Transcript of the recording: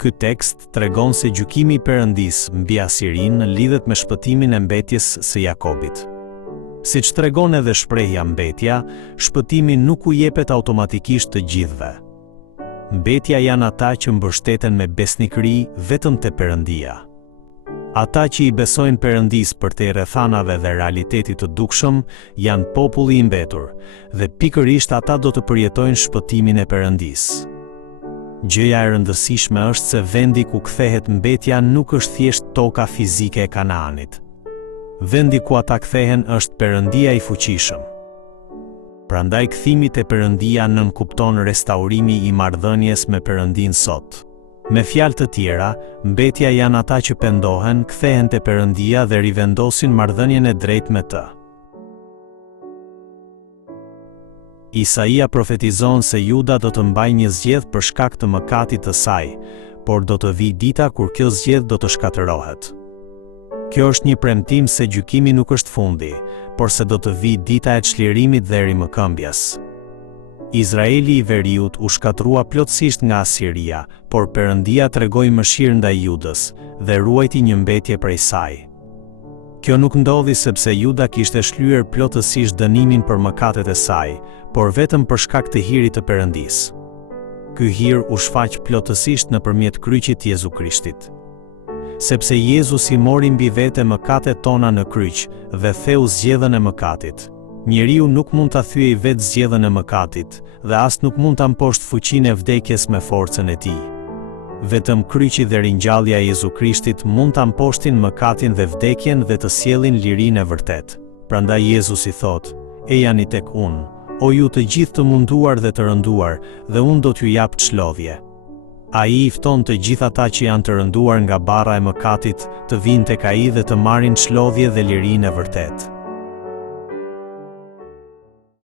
Ky tekst tregon se gjykimi i Perëndisë mbi Asirin lidhet me shpëtimin e mbetjes së Jakobit. Siç tregon edhe shprehja mbetja, shpëtimi nuk u jepet automatikisht të gjithëve. Mbetja janë ata që mbështeten me besnikëri vetëm te Perëndia. Ata që i besojnë Perëndisë përtej rrethanave dhe realitetit të dukshëm janë populli i mbetur, dhe pikërisht ata do të përjetojnë shpëtimin e Perëndisë. Gjëja e rëndësishme është se vendi ku kthehet mbetja nuk është thjesht toka fizike e Kanaanit. Vendi ku ata kthehen është Perëndia i fuqishëm. Prandaj kthimi te Perëndia nënkupton restaurimi i marrëdhënies me Perëndin sot. Me fjalë të tjera, mbetja janë ata që pendohen, kthehen te Perëndia dhe rivendosin marrëdhënien e drejtë me të. Isaia profetizon se Juda do të mbajë një zgjedhje për shkak të mëkatit të saj, por do të vijë dita kur kjo zgjedhje do të shkatërohet. Kjo është një premtim se gjykimi nuk është fundi, por se do të vijë dita e çlirimit dhe rimëkëmbjes. Izraeli i veriut u shkatërrua plotësisht nga Asiria, por Perëndia tregoi mëshirë ndaj Judës dhe ruajti një mbetje prej saj. Kjo nuk ndodhi sepse Juda kishte shlyer plotësisht dënimin për mëkatet e saj, por vetëm për shkak të hirit të Perëndisë. Ky hir u shfaq plotësisht nëpërmjet kryqit Jezu Krishtit. Sepse Jezusi mori mbi vete mëkatet tona në kryq dhe theu zgjedhjen e mëkatit. Njeriu nuk mund ta thyejë vetë zgjedhjen e mëkatit, dhe as nuk mund ta mposhtë fuqinë e vdekjes me forcën e tij. Vetëm kryqi dhe ringjallja e Jezu Krishtit mund ta mposhtin mëkatin dhe vdekjen dhe të sjellin lirinë e vërtetë. Prandaj Jezusi thotë: "Ejani tek unë, o ju të gjithë të munduar dhe të rënduar, dhe unë do t'ju jap çlodhje." Ai i fton të gjithë ata që janë të rënduar nga barra e mëkatit të vinë tek ai dhe të marrin çlodhje dhe lirinë e vërtetë.